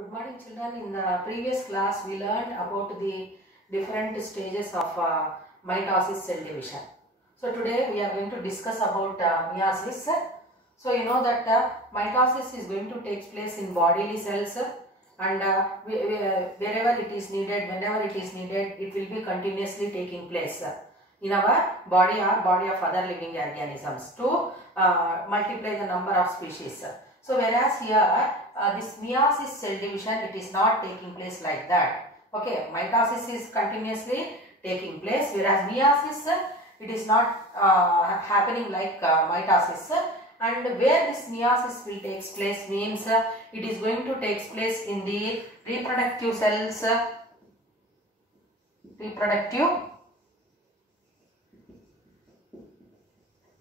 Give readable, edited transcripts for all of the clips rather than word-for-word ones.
Good morning children. In the previous class we learned about the different stages of mitosis cell division. So today we are going to discuss about meiosis. So you know that mitosis is going to take place in bodily cells and wherever it is needed, whenever it is needed, it will be continuously taking place in our body or body of other living organisms to multiply the number of species. So whereas here this meiosis cell division, it is not taking place like that. Okay, mitosis is continuously taking place, whereas meiosis it is not happening like mitosis. And where this meiosis will take place means it is going to take place in the reproductive cells.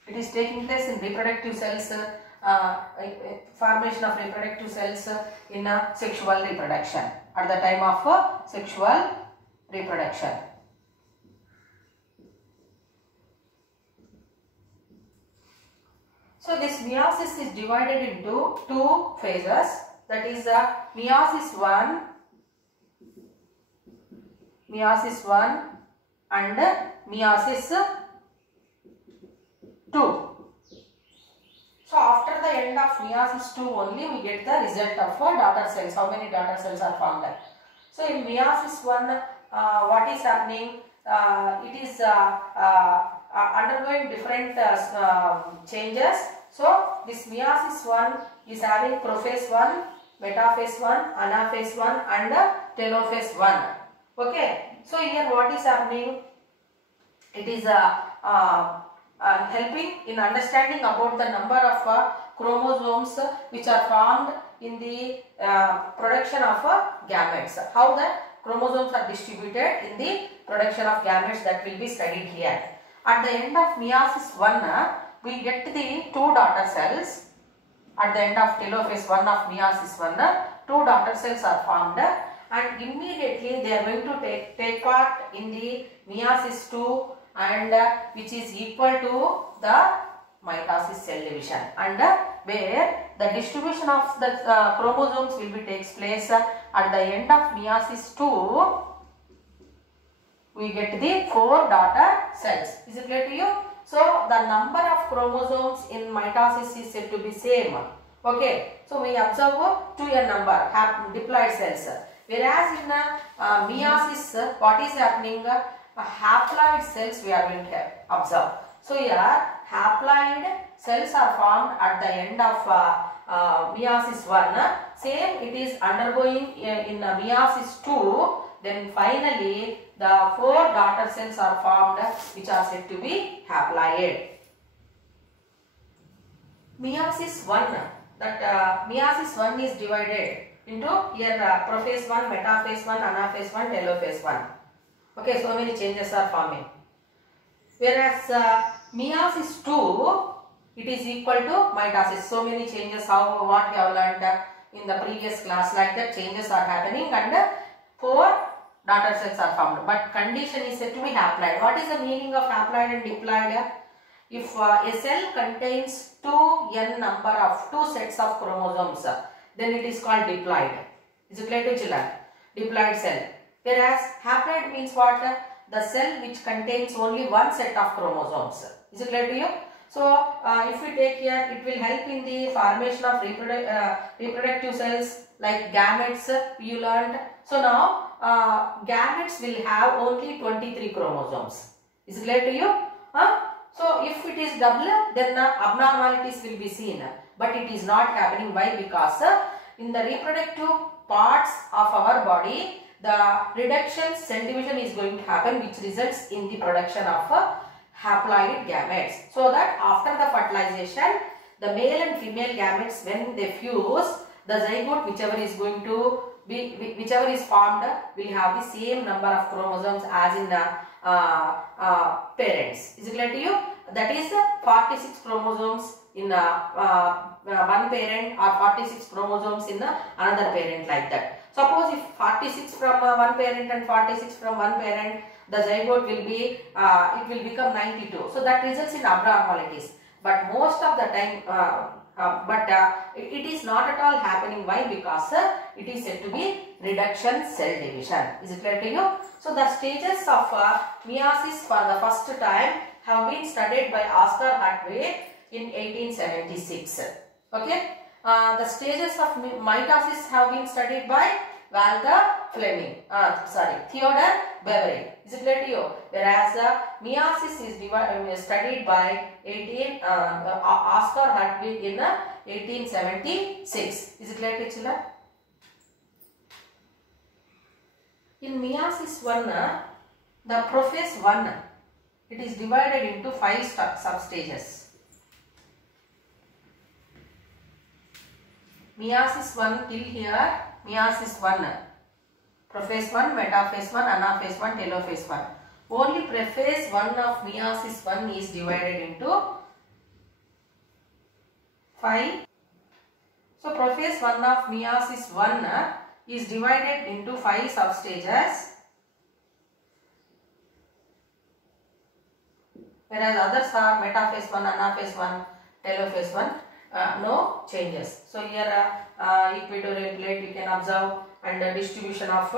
It is taking place in reproductive cells. Formation of reproductive cells in sexual reproduction at the time of sexual reproduction. So this meiosis is divided into two phases, that is meiosis 1 and meiosis 2. So after the end of meiosis 2 only we get the result of daughter cells, how many daughter cells are formed. So in meiosis 1 what is happening, it is undergoing different changes. So this meiosis 1 is having prophase 1, metaphase 1, anaphase 1 and telophase 1. Okay, so here what is happening, it is helping in understanding about the number of chromosomes which are formed in the production of gametes. How the chromosomes are distributed in the production of gametes, that will be studied here. At the end of meiosis 1, we get the two daughter cells. At the end of telophase 1 of meiosis 1, two daughter cells are formed and immediately they are going to take part in the meiosis 2 and which is equal to the mitosis cell division, and where the distribution of the chromosomes will be takes place at the end of meiosis 2. We get the 4 daughter cells. Is it clear to you? So the number of chromosomes in mitosis is said to be same. Okay, so we observe 2n number diploid cells, whereas in meiosis what is happening, haploid cells we are going to observe. So here haploid cells are formed at the end of meiosis 1. Same it is undergoing in meiosis 2. Then finally the 4 daughter cells are formed which are said to be haploid. Meiosis 1, that meiosis 1 is divided into here prophase 1, metaphase 1, anaphase 1, telophase 1. Okay, so many changes are forming. Whereas meiosis 2, it is equal to mitosis. So many changes, what we have learned in the previous class, like that changes are happening and 4 daughter cells are formed. But condition is said to be haploid. What is the meaning of haploid and diploid? If a cell contains 2n number of 2 sets of chromosomes, then it is called diploid. Is it clear to children? Diploid cell. Whereas haploid means what? The cell which contains only one set of chromosomes. Is it clear to you? So if we take here, it will help in the formation of reproductive cells like gametes you learned. So now gametes will have only 23 chromosomes. Is it clear to you? So if it is double, then abnormalities will be seen. But it is not happening. Why? Because in the reproductive parts of our body, the reduction cell division is going to happen, which results in the production of haploid gametes. So that after the fertilization, the male and female gametes, when they fuse, the zygote whichever is going to be, whichever is formed, will have the same number of chromosomes as in the parents. Is it clear to you? That is 46 chromosomes in one parent or 46 chromosomes in another parent, like that. Suppose if 46 from one parent and 46 from one parent, the zygote will be, it will become 92. So that results in abnormalities. But most of the time, it is not at all happening. Why? Because it is said to be reduction cell division. Is it clear to you? So the stages of meiosis for the first time have been studied by Oscar Hartwig in 1876. Okay. The stages of mitosis have been studied by Walter Fleming. Theodore Bevere. Is it clear to you? Whereas meiosis is studied by Oscar Hartwig in 1876. Is it clear to children? In meiosis 1, the prophase 1, it is divided into 5 substages. Meiosis 1 till here, meiosis 1, prophase 1, metaphase 1, anaphase 1, telophase 1. Only prophase 1 of meiosis 1 is divided into 5. So prophase 1 of meiosis 1 is divided into 5 substages, whereas others are metaphase 1, anaphase 1, telophase 1. No changes. So here equatorial plate you can observe, and the distribution of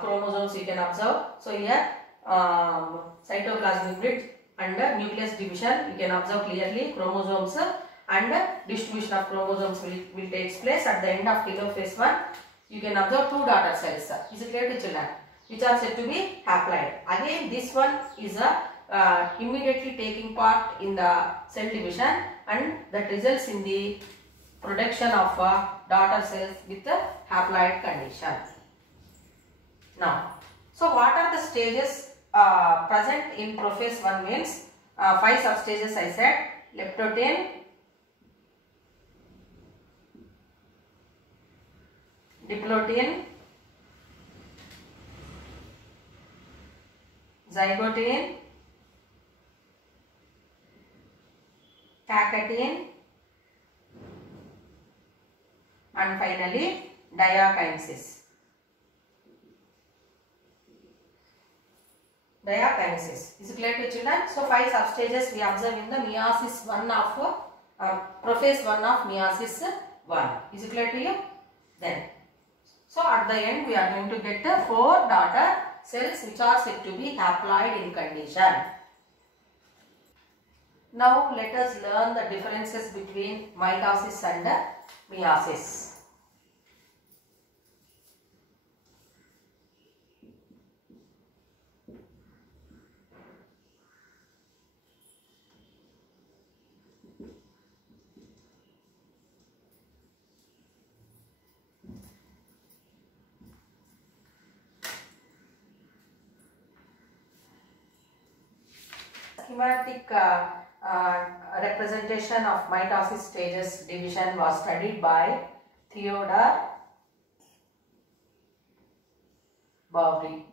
chromosomes you can observe. So here cytoplasmic bridge and nucleus division you can observe clearly. Chromosomes and distribution of chromosomes will take place at the end of telophase 1. You can observe 2 daughter cells. Is it clear to children? Which are said to be haploid. Again, this one is immediately taking part in the cell division, and that results in the production of daughter cells with the haploid condition. Now, so what are the stages present in prophase 1 means 5 substages I said: leptotin, diplotin, zygotin, cacatin, and finally diakinesis. Diakinesis. Is it clear to children? So 5 substages we observe in the meiosis 1 of prophase 1 of meiosis 1. Is it clear to you? Then, so at the end we are going to get 4 daughter cells which are said to be haploid in condition. Now let us learn the differences between mitosis and meiosis. Schematic representation of mitosis stages division was studied by Theodore Boveri.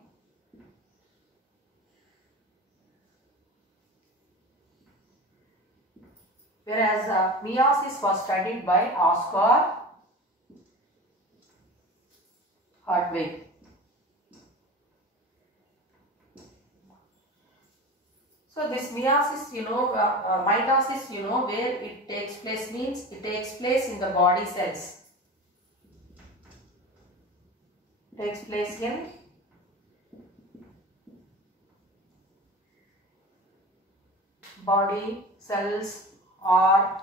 Whereas meiosis was studied by Oscar Hartwig. So this meiosis, mitosis, where it takes place means it takes place in the body cells. Takes place in body cells or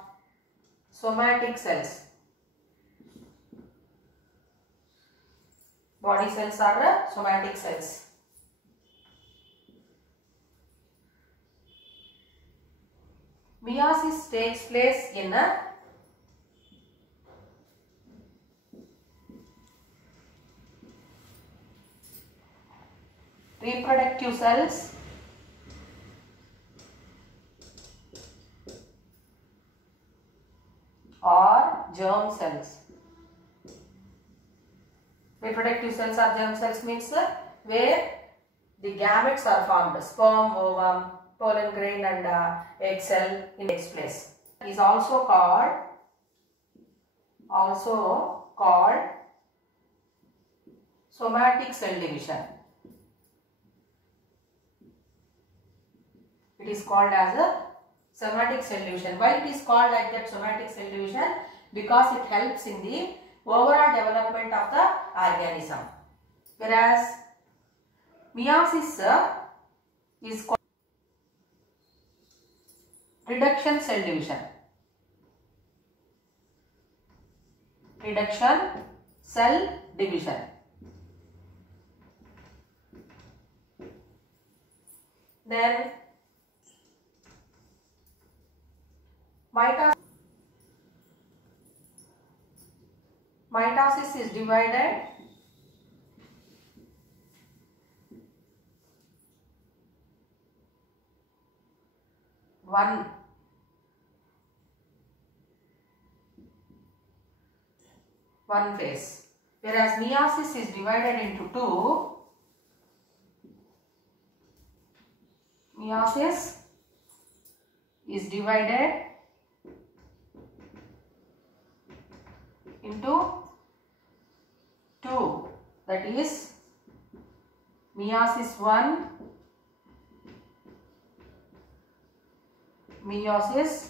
somatic cells. Body cells are somatic cells. Meiosis takes place in reproductive cells, or germ cells. Reproductive cells or germ cells means where the gametes are formed, sperm, ovum, pollen grain and egg cell in its place. Is also called somatic cell division. It is called as a somatic cell division. Why it is called like that, somatic cell division? Because it helps in the overall development of the organism. Whereas meiosis is called reduction cell division. Reduction cell division. Then mitosis is divided one phase, whereas meiosis is divided into two. Meiosis is divided into two, that is meiosis 1, meiosis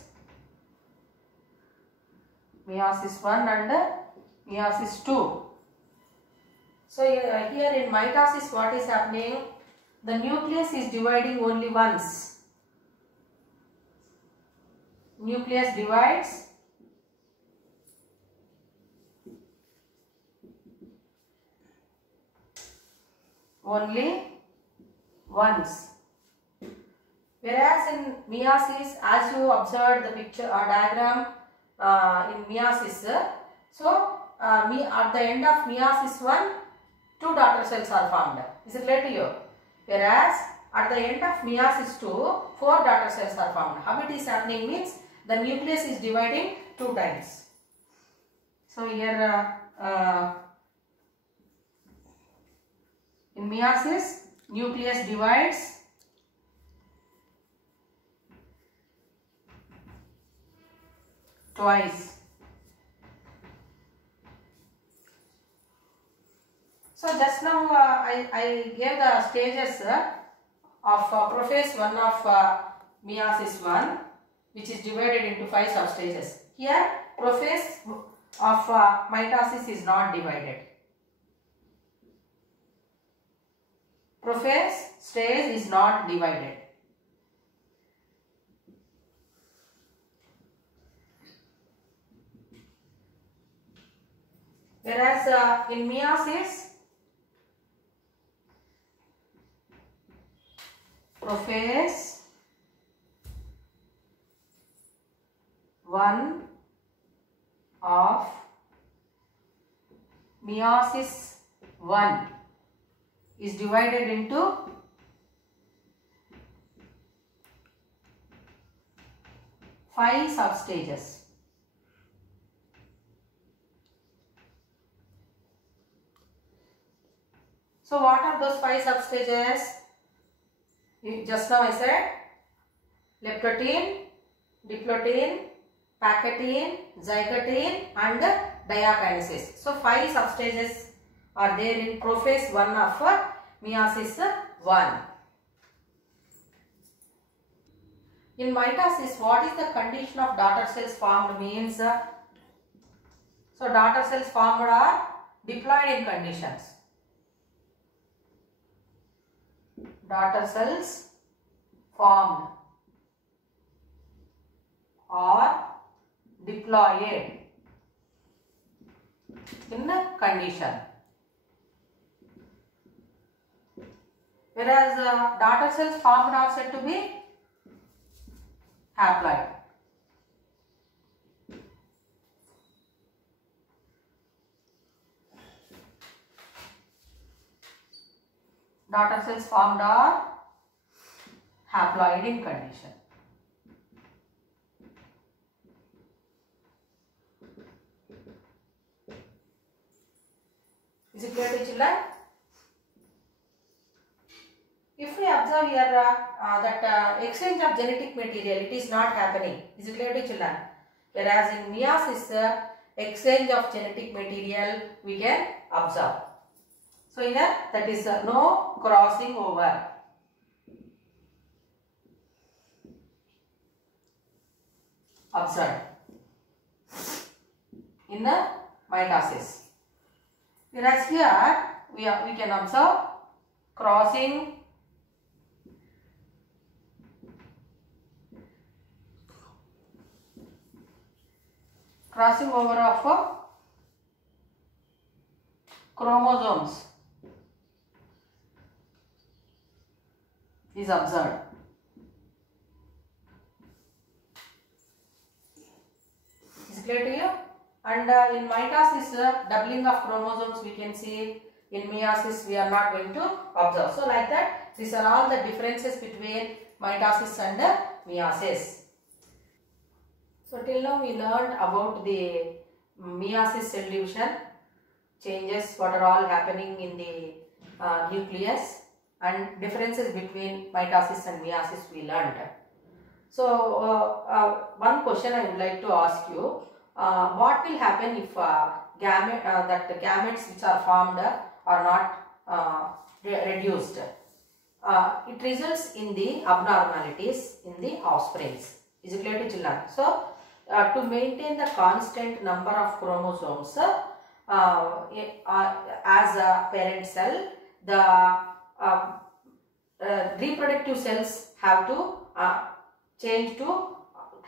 1 and meiosis 2. So here in mitosis what is happening? The nucleus is dividing only once. Nucleus divides only once. Whereas in meiosis, as you observed the picture or diagram in meiosis, so at the end of meiosis 1, 2 daughter cells are formed. Is it clear to you? Whereas at the end of meiosis 2, 4 daughter cells are formed. How it is happening means the nucleus is dividing 2 times. So here in meiosis, nucleus divides twice. So just now I gave the stages of prophase 1 of meiosis 1, which is divided into 5 substages. Here prophase of mitosis is not divided. Prophase stage is not divided. Whereas in meiosis, prophase 1 of meiosis 1 is divided into 5 substages. So what are those 5 substages? Just now I said leptotene, diplotin, pachytene, zygotin and diakinesis. So 5 substages are there in prophase 1 of meiosis 1. In mitosis, what is the condition of daughter cells formed means? So daughter cells formed are diploid in conditions. Daughter cells formed are diploid in condition. Whereas daughter cells formed are said to be haploid. Daughter cells formed are haploid in condition. Is it clear to children? If we observe here that exchange of genetic material, it is not happening. Is it clear to children? Whereas in meiosis, exchange of genetic material we can observe. So here that is no crossing over. Observed. In the mitosis. Whereas here we can observe crossing over of chromosomes is observed. Is it clear to you? And in mitosis, doubling of chromosomes we can see. In meiosis we are not going to observe. So like that, these are all the differences between mitosis and meiosis. So till now we learned about the meiosis cell division, changes what are all happening in the nucleus, and differences between mitosis and meiosis we learned. So one question I would like to ask you, what will happen if the gametes which are formed are not reduced? It results in the abnormalities in the offsprings. Is it clear to children? So to maintain the constant number of chromosomes as a parent cell, the reproductive cells have to change to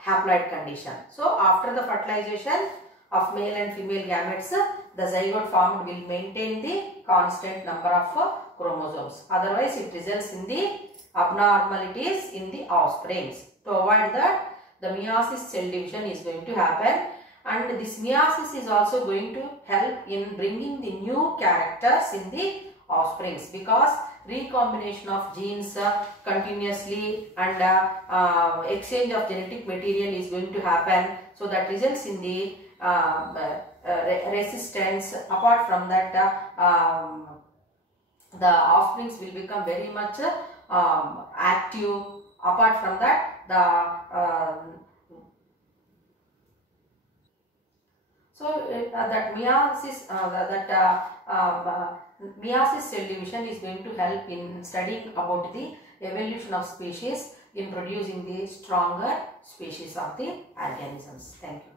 haploid condition. So after the fertilization of male and female gametes, the zygote formed will maintain the constant number of chromosomes. Otherwise it results in the abnormalities in the offsprings. To avoid that, the meiosis cell division is going to happen, and this meiosis is also going to help in bringing the new characters in the offsprings, because recombination of genes continuously and exchange of genetic material is going to happen. So that results in the resistance. Apart from that, the offsprings will become very much active. Apart from that, that meiosis cell division is going to help in studying about the evolution of species in producing the stronger species of the organisms. Thank you.